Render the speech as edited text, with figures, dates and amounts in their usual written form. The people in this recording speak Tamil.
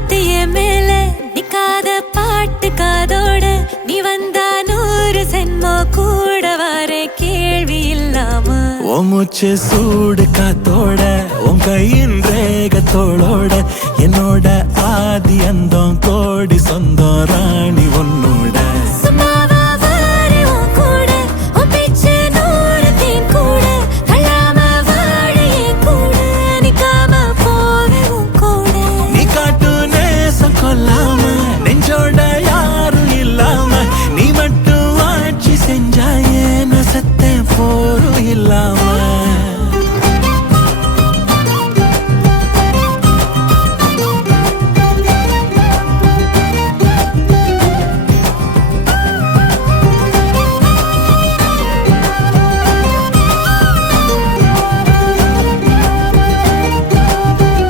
காத்திய மேல நிக்காத பாட்டு காதோட நீ வந்தா 100 சென்மோ கூட வர கேள்வி இல்லாம மூச்சு சூடு காத்தோட உன் கையின் ரேகத்தோளோட என்னோட ஆதி அந்தம்